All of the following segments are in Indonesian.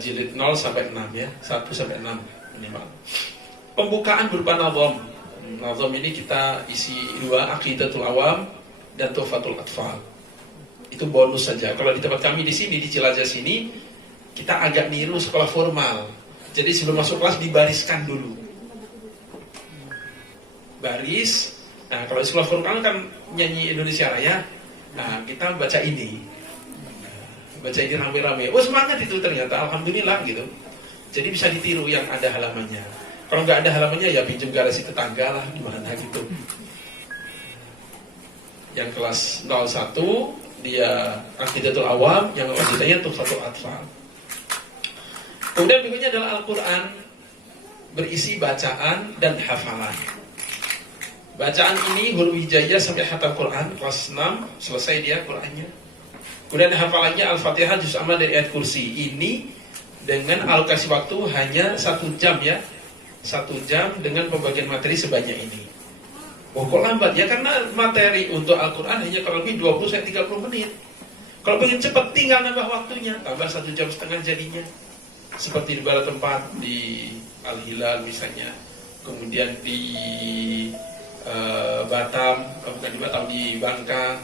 jilid 0 sampai 6 ya, 1 sampai 6 minimal. Pembukaan berupa nazam. Nazam ini kita isi 2, Aqidatul Awam dan Tuhfatul Atfal. Itu bonus saja. Kalau di tempat kami di sini di Cilacap sini, kita agak niru sekolah formal. Jadi sebelum masuk kelas dibariskan dulu. Baris. Nah, kalau di sekolah formal kan nyanyi Indonesia Raya. Nah, kita baca ini. Baca ini rame-rame. Oh, semangat itu ternyata, alhamdulillah gitu. Jadi bisa ditiru yang ada halamannya. Kalau nggak ada halamannya ya pinjam garasi tetangga lah, gimana gitu. Yang kelas 01 dia Aqidatul Awam, yang lanjutannya Tuhfatul Atfal. Kemudian berikutnya adalah Al-Quran, berisi bacaan dan hafalan. Bacaan ini huruf hijaiyah sampai khatam Quran, kelas 6 selesai dia Qurannya. Kemudian hafalannya Al-Fatihah juz amma dari ayat kursi. Ini dengan alokasi waktu hanya 1 jam ya, 1 jam dengan pembagian materi sebanyak ini. Oh, kok lambat ya, karena materi untuk Al-Quran hanya kurang lebih 20-30 menit. Kalau pengen cepat tinggal nambah waktunya, tambah 1,5 jam jadinya. Seperti di beberapa tempat di Al-Hilal misalnya, kemudian di Batam, bukan di Batam, di Bangka.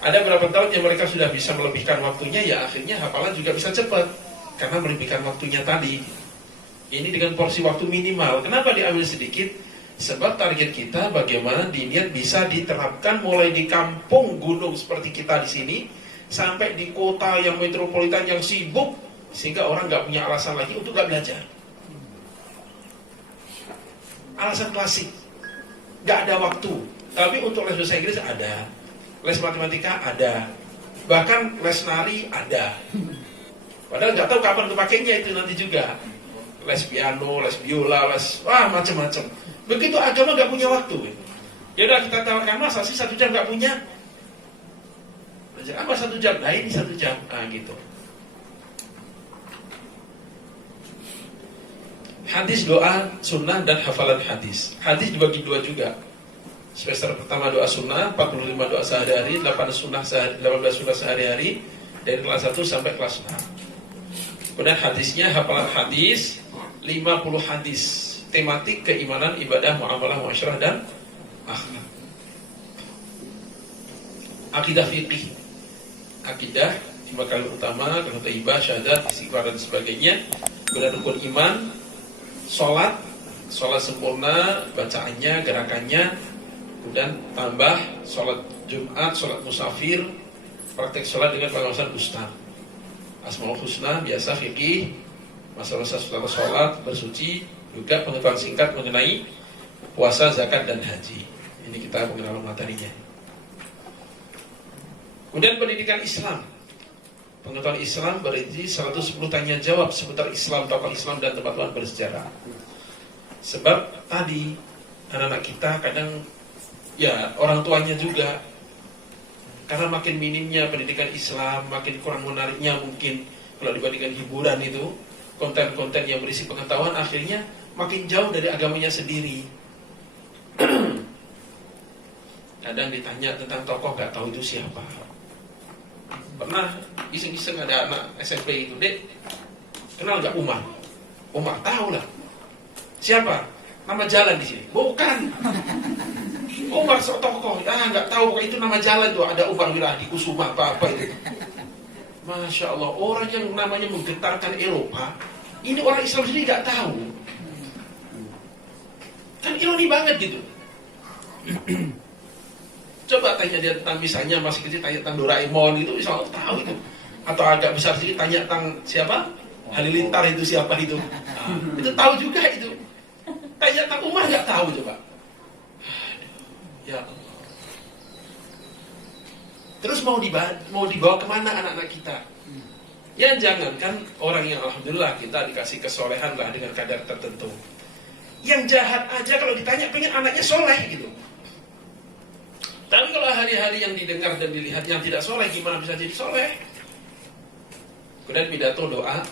Ada beberapa tahun yang mereka sudah bisa melebihkan waktunya, ya akhirnya hafalan juga bisa cepat karena melebihkan waktunya tadi. Ini dengan porsi waktu minimal. Kenapa diambil sedikit? Sebab target kita bagaimana diniat bisa diterapkan mulai di kampung gunung seperti kita di sini sampai di kota yang metropolitan yang sibuk, sehingga orang nggak punya alasan lagi untuk nggak belajar. Alasan klasik, nggak ada waktu. Tapi untuk les bahasa Inggris ada, les matematika ada, bahkan les nari ada. Padahal nggak tahu kapan kepakainya itu nanti juga. Les piano, les biola, les macam-macam. Begitu agama nggak punya waktu. Ya udah kita tawarkan, masa sih 1 jam nggak punya? Belajar apa 1 jam? Nah ini 1 jam, gitu. Hadis, doa, sunnah, dan hafalan hadis. Hadis dibagi 2 juga. Semester pertama doa sunnah, 45 doa sehari-hari, 18 sunnah sehari-hari, dari kelas 1 sampai kelas 6. Kemudian hadisnya, hafalan hadis, 50 hadis. Tematik keimanan, ibadah, muamalah, muasyarah, dan akhlak. Akidah fikih. Akidah, 5 kali utama, kalimat thayyibah, syahadat, istighfar, dan sebagainya. Kemudian rukun iman, sholat sempurna, bacaannya, gerakannya, kemudian tambah sholat Jumat, sholat musafir, praktek sholat dengan pengawasan ustaz. Asmaul husna, biasa fikih, masalah setelah sholat, bersuci, juga pengetahuan singkat mengenai puasa, zakat, dan haji. Ini kita mengenal materinya. Kemudian pendidikan Islam. Pengetahuan Islam berisi 110 tanya jawab seputar Islam, tokoh Islam, dan tempat-tempat bersejarah. Sebab tadi anak-anak kita kadang ya orang tuanya juga, karena makin minimnya pendidikan Islam, makin kurang menariknya mungkin kalau dibandingkan hiburan itu, konten-konten yang berisi pengetahuan, akhirnya makin jauh dari agamanya sendiri. Kadang ditanya tentang tokoh gak tahu itu siapa. Pernah iseng-iseng ada anak SMP itu, Dek, kenal gak Umar? Umar tahu lah. Siapa? Nama jalan di sini. Bukan. Umar tokoh. Gak tahu, pokoknya itu nama jalan tuh. Ada Umar Wiradi Kusuma apa itu. Masya Allah, orang yang namanya menggetarkan Eropa, ini orang Islam sendiri gak tahu. Kan ironi banget gitu. Coba tanya dia tentang, misalnya masih kecil tanya tentang Doraemon, itu insya Allah tahu itu. Atau agak besar sedikit tanya tentang siapa? Halilintar itu siapa itu? Itu tahu juga itu. Tanya tentang Umar nggak tahu coba. Ya Allah. Terus mau dibawa kemana anak-anak kita? Ya jangan kan orang yang alhamdulillah kita dikasih kesolehan lah dengan kadar tertentu. Yang jahat aja kalau ditanya pengen anaknya soleh gitu. Tapi kalau hari-hari yang didengar dan dilihat yang tidak soleh, gimana bisa jadi soleh? Kemudian pidato, doa,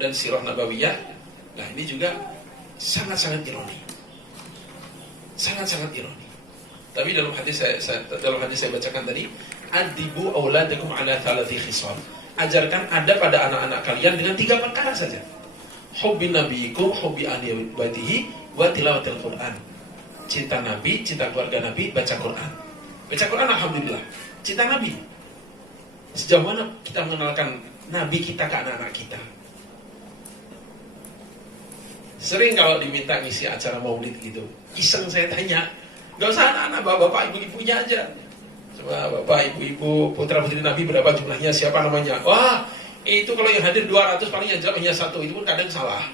dan sirah nabawiyah. Nah ini juga sangat-sangat ironi. Sangat-sangat ironi. Tapi dalam hadis saya bacakan tadi, adibu auladakum ala thalathi khisal. ajarkan ada pada anak-anak kalian dengan 3 perkara saja. Hubbi nabiyikum, hubbi ahli baitihi, wa tilawatil Quran. Cinta Nabi, cinta keluarga Nabi, baca Quran. Baca Quran alhamdulillah. Cinta Nabi. Sejauh mana kita mengenalkan Nabi kita ke anak-anak kita? Sering kalau diminta ngisi acara maulid gitu, iseng saya tanya, gak usah anak-anak, bapak ibu-ibunya aja. Coba bapak ibu-ibu putra putri Nabi berapa jumlahnya, siapa namanya? Wah, itu kalau yang hadir 200 paling yang jawab hanya 1, itu pun kadang salah.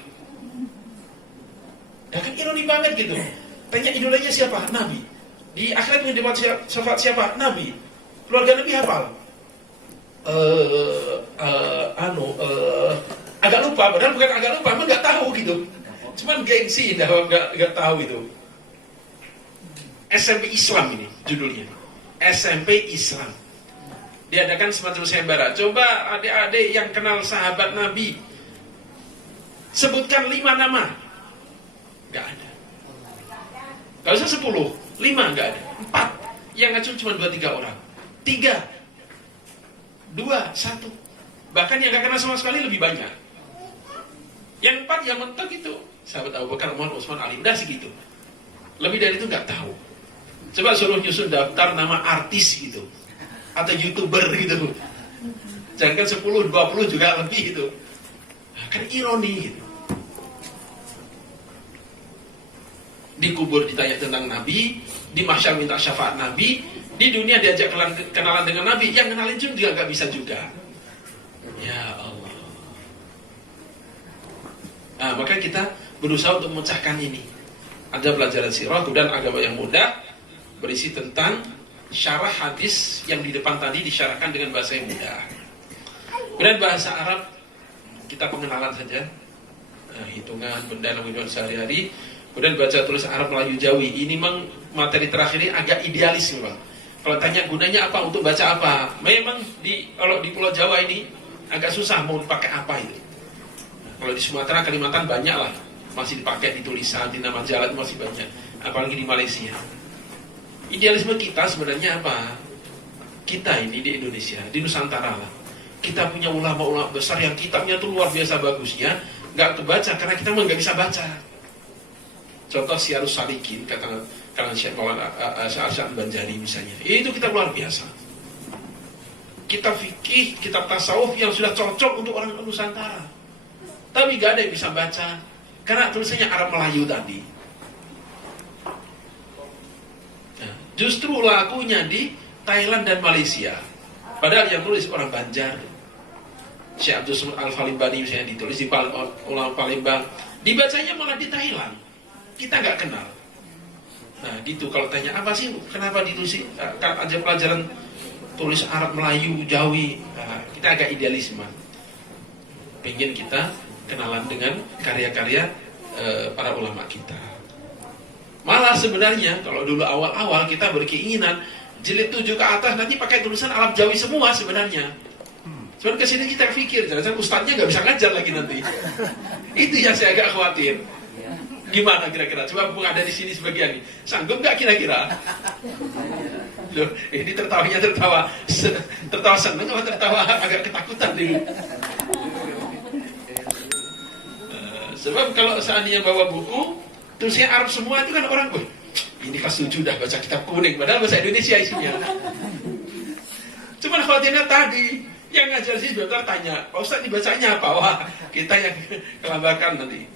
Ya kan ironi banget gitu. Tanya idolanya siapa? Nabi. Di akhirat yang dapat syafaat siapa? Nabi. Keluarga Nabi hafal. Agak lupa, padahal bukan agak lupa, emang gak tahu gitu. Cuman gengsi, gak tahu itu. SMP Islam ini judulnya. SMP Islam. Diadakan semacam sayembara. Coba adik-adik yang kenal sahabat Nabi, sebutkan 5 nama. Gak ada. Gak usah 10, 5 gak ada. 4. Yang ngacu cuma 2-3 orang. 3, 2, 1. Bahkan yang gak kenal sama sekali lebih banyak. Yang 4 yang mentok itu sahabat Abu Bakar, Umar, Utsman, Ali. Udah segitu. Lebih dari itu gak tahu. Coba suruh nyusun daftar nama artis gitu, atau YouTuber gitu. Jangan 10, 20 juga lebih gitu. Kan ironi gitu. Dikubur ditanya tentang Nabi, di mahsyar minta syafaat Nabi, di dunia diajak kenalan dengan Nabi, yang kenalin juga gak bisa juga. Ya Allah. Nah, maka kita berusaha untuk memecahkan ini. Ada pelajaran sirah, kemudian agama yang mudah, berisi tentang syarah hadis yang di depan tadi disyarahkan dengan bahasa yang mudah. Kemudian bahasa Arab kita pengenalan saja, hitungan, benda, kemudian sehari-hari. Kemudian baca tulis Arab, Melayu, Jawi. Ini memang materi terakhir ini agak idealis memang. Kalau tanya gunanya apa, untuk baca apa, memang kalau di Pulau Jawa ini agak susah mau dipakai apa itu. Kalau di Sumatera, Kalimantan banyak lah, masih dipakai di tulisan, di nama jalan masih banyak. Apalagi di Malaysia. Idealisme kita sebenarnya apa? Kita ini di Indonesia, di Nusantara lah, kita punya ulama-ulama besar yang kitabnya tuh luar biasa bagusnya, nggak kebaca karena kita memang nggak bisa baca. Contoh Syiarus Salikin, kata Syekh Maulana Syekh Banjari misalnya, itu kita luar biasa. Kita fikih, kitab tasawuf yang sudah cocok untuk orang Nusantara, tapi nggak ada yang bisa baca karena tulisannya Arab Melayu tadi. Justru lakunya di Thailand dan Malaysia. Padahal yang tulis orang Banjar. Syekh Abdul Samad Al-Falimbani misalnya ditulis di ulama Palembang. Dibacanya malah di Thailand. Kita nggak kenal. Nah gitu, kalau tanya apa sih, kenapa ditulis aja pelajaran tulis Arab, Melayu, Jawi. Nah, kita agak idealisme. Pengen kita kenalan dengan karya-karya para ulama kita. Malah sebenarnya kalau dulu awal-awal kita berkeinginan jilid 7 ke atas nanti pakai tulisan Arab Jawi semua sebenarnya. Cuman kesini kita pikir, jangan-jangan ustadznya nggak bisa ngajar lagi nanti. Itu yang saya agak khawatir. Gimana kira-kira? Coba mumpung ada di sini sebagian nih, sanggup nggak kira-kira? Loh, ini tertawanya tertawa seneng atau tertawa agak ketakutan nih? Sebab kalau seandainya bawa buku tulisnya Arab semua itu kan orang, ini kelas 7 dah baca kitab kuning, padahal bahasa Indonesia isinya. Cuman khawatirnya tadi yang ngajar sih dokter tanya, Pak Ustadz dibacanya apa? Wah, kita yang kelambakan nanti.